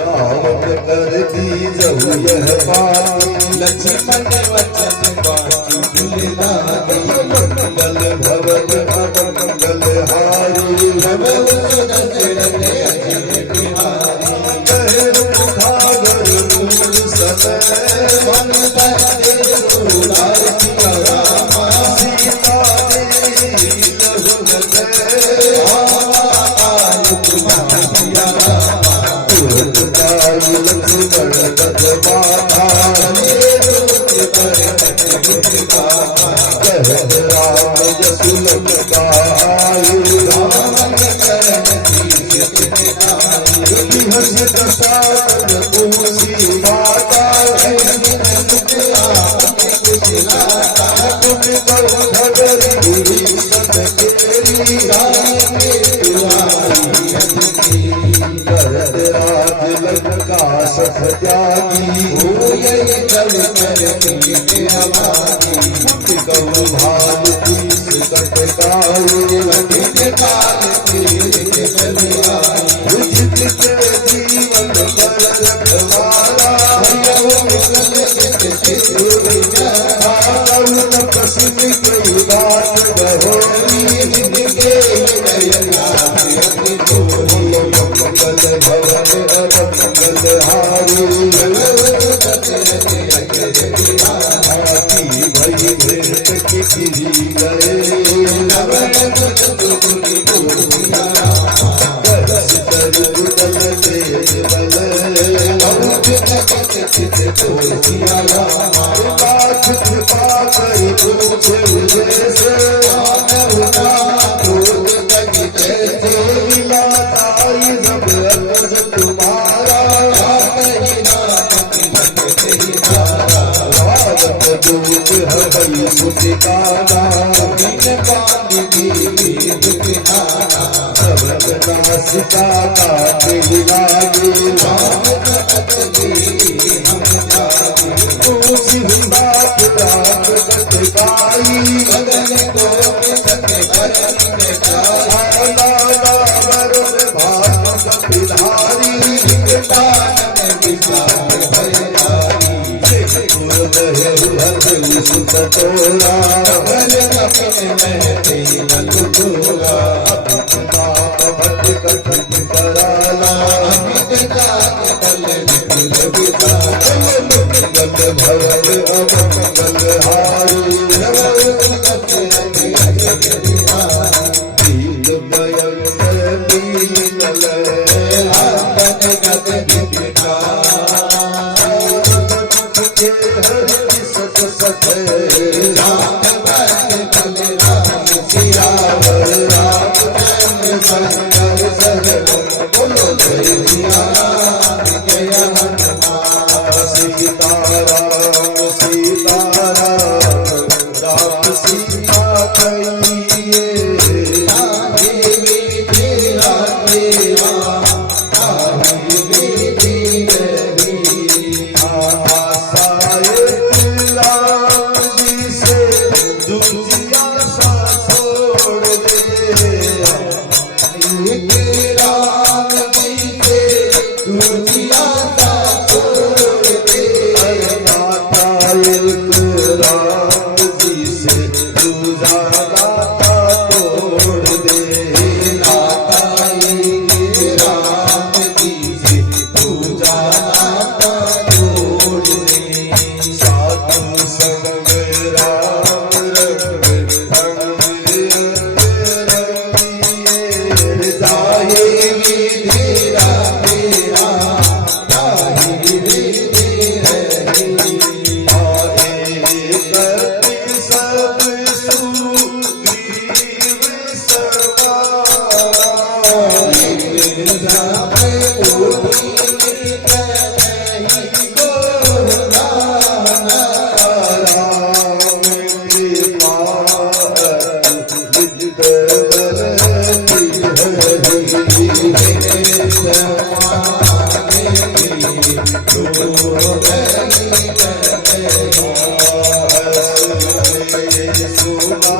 रावण कर दी जहु यह पार लक्ष्मण वचन बाकी भूलनागी मंगल भवन अमंगल हारी भव दशरथ अजित बिहारी मुखागर मूल समय वन बंदे सुरार सिया रामा सीता देवी लहु नजर आल तुम्हारा सिया रामा तुरंताई लक्ष्मण तथ माता कहत राम जसु लंकायु हस दसारन पूसी माता तुम कहो भगरी बुरी सन केरी भरत राज लंका सख त्यागी कहु भाल तीस कटकाई उचित के जीवन पर रखवारा कसिम कई बात बहोरी मंगल भवन अमंगल हारी भई भेंट की गए गुदल तेज बल कृपा करी पूछे जैसे ताई जब अनुज तुम्हारा भारत दूत हई सुटिकाना नासिका काटे लागे तुलसी बात रात कटकाई सुतोरा भट कट कराला मंगल भवन अमंगल हारी दीन नयन नील सत सत सीताराम सीताराम राम सीता कहिए राम जी से दुनिया सा छोड़ दे राम जी से दूजा नाता तोड़ दे साधु संग राम रंग रंगिए जाए सब सुग्रीव सुना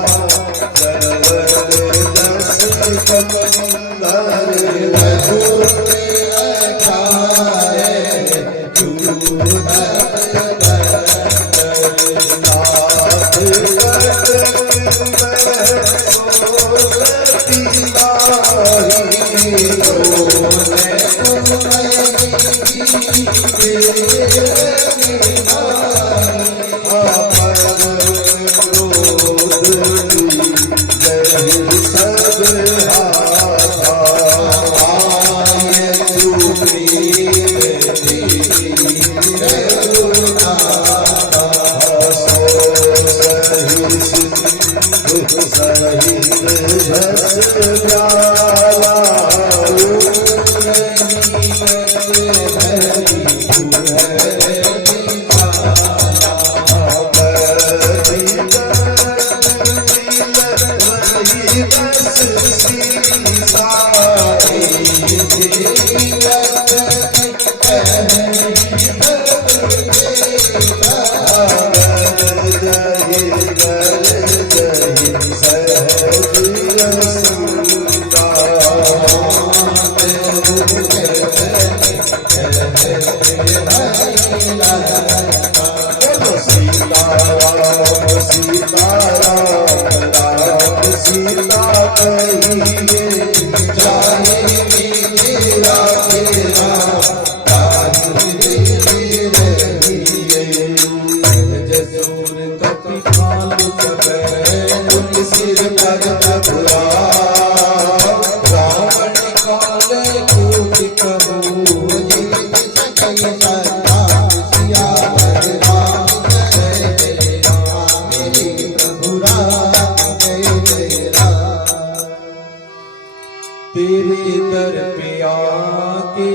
तेरे दर पे आके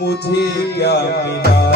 मुझे क्या मिला।